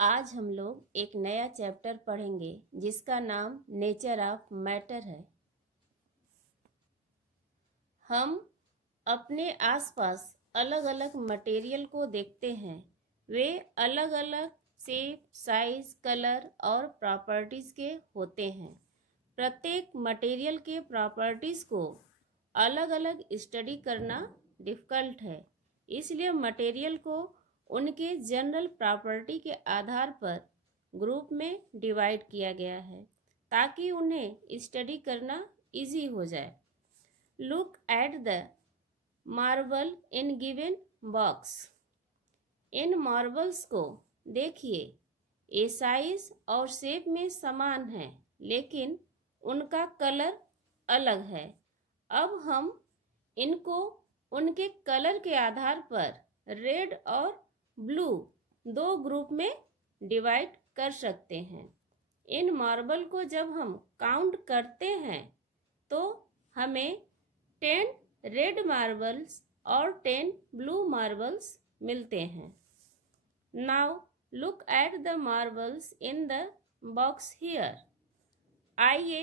आज हम लोग एक नया चैप्टर पढ़ेंगे जिसका नाम नेचर ऑफ मैटर है। हम अपने आसपास अलग अलग मटेरियल को देखते हैं। वे अलग अलग शेप, साइज, कलर और प्रॉपर्टीज के होते हैं। प्रत्येक मटेरियल के प्रॉपर्टीज को अलग अलग स्टडी करना डिफिकल्ट है, इसलिए मटेरियल को उनके जनरल प्रॉपर्टी के आधार पर ग्रुप में डिवाइड किया गया है ताकि उन्हें स्टडी करना इजी हो जाए। Look at the marble in given box. In marbles को देखिए, ये साइज और शेप में समान है लेकिन उनका कलर अलग है। अब हम इनको उनके कलर के आधार पर रेड और ब्लू दो ग्रुप में डिवाइड कर सकते हैं। इन मार्बल को जब हम काउंट करते हैं तो हमें 10 रेड मार्बल्स और 10 ब्लू मार्बल्स मिलते हैं। Now look at the marbles in the box here. आइए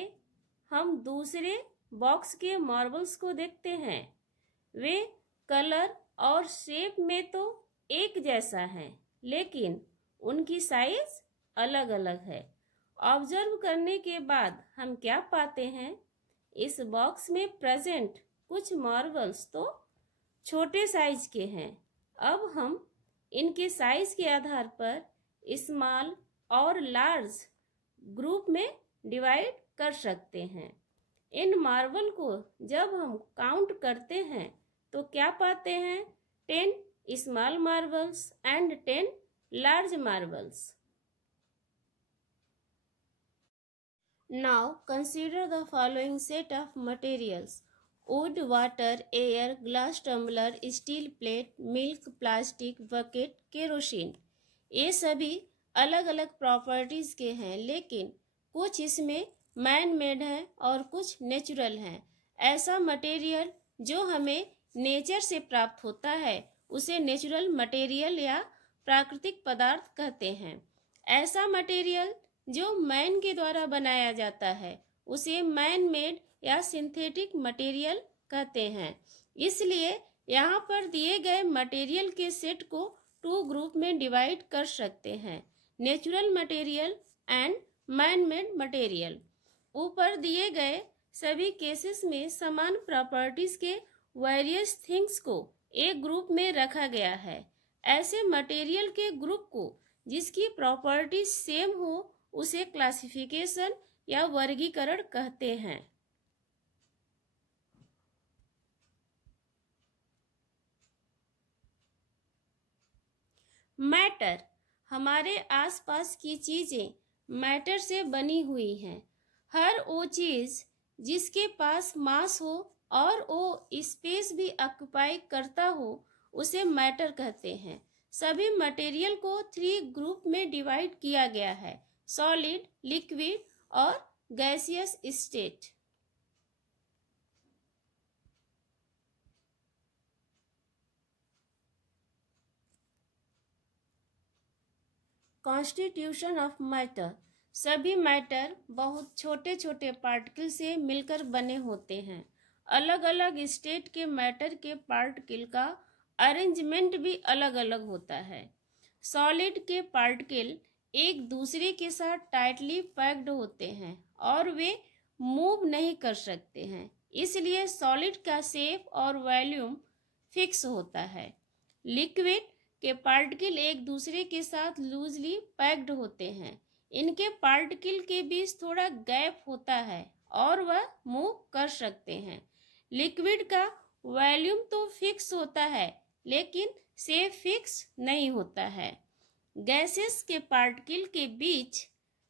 हम दूसरे बॉक्स के मार्बल्स को देखते हैं। वे कलर और शेप में तो एक जैसा है लेकिन उनकी साइज अलग अलग है। ऑब्जर्व करने के बाद हम क्या पाते हैं? इस बॉक्स में प्रेजेंट कुछ मार्बल्स तो छोटे साइज के हैं। अब हम इनके साइज के आधार पर स्मॉल और लार्ज ग्रुप में डिवाइड कर सकते हैं। इन मार्बल को जब हम काउंट करते हैं तो क्या पाते हैं? 10 small marbles and 10 large marbles. Now consider the following set of materials: wood, water, air, glass tumbler, steel plate, milk, plastic, bucket, kerosene. ये सभी अलग अलग प्रॉपर्टीज के हैं लेकिन कुछ इसमें मैन मेड है और कुछ नेचुरल हैं। ऐसा मटेरियल जो हमें नेचर से प्राप्त होता है उसे नेचुरल मटेरियल या प्राकृतिक पदार्थ कहते हैं। ऐसा मटेरियल जो मैन के द्वारा बनाया जाता है उसे मैन मेड या सिंथेटिक मटेरियल कहते हैं। इसलिए यहाँ पर दिए गए मटेरियल के सेट को 2 ग्रुप में डिवाइड कर सकते हैं: natural material and man made material. ऊपर दिए गए सभी केसेस में समान प्रॉपर्टीज के वेरियस थिंग्स को एक ग्रुप में रखा गया है। ऐसे मटेरियल के ग्रुप को जिसकी प्रॉपर्टीज सेम हो उसे क्लासिफिकेशन या वर्गीकरण कहते हैं। मैटर, हमारे आसपास की चीजें मैटर से बनी हुई हैं। हर वो चीज जिसके पास मास हो और वो स्पेस भी ऑक्युपाई करता हो उसे मैटर कहते हैं। सभी मटेरियल को 3 ग्रुप में डिवाइड किया गया है: सॉलिड, लिक्विड और gaseous state. Constitution of matter, सभी मैटर बहुत छोटे छोटे पार्टिकल से मिलकर बने होते हैं। अलग अलग स्टेट के मैटर के पार्टिकल का अरेंजमेंट भी अलग अलग होता है। सॉलिड के पार्टिकल एक दूसरे के साथ टाइटली पैक्ड होते हैं और वे मूव नहीं कर सकते हैं, इसलिए सॉलिड का शेप और वॉल्यूम फिक्स होता है। लिक्विड के पार्टिकल एक दूसरे के साथ लूजली पैक्ड होते हैं। इनके पार्टिकल के बीच थोड़ा गैप होता है और वह मूव कर सकते हैं। लिक्विड का वॉल्यूम तो फिक्स होता है लेकिन शेप फिक्स नहीं होता है। गैसेस के पार्टिकल के बीच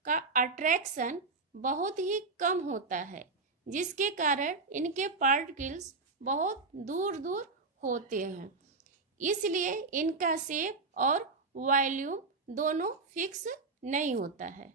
का अट्रैक्शन बहुत ही कम होता है जिसके कारण इनके पार्टिकल्स बहुत दूर दूर होते हैं, इसलिए इनका शेप और वॉल्यूम दोनों फिक्स नहीं होता है।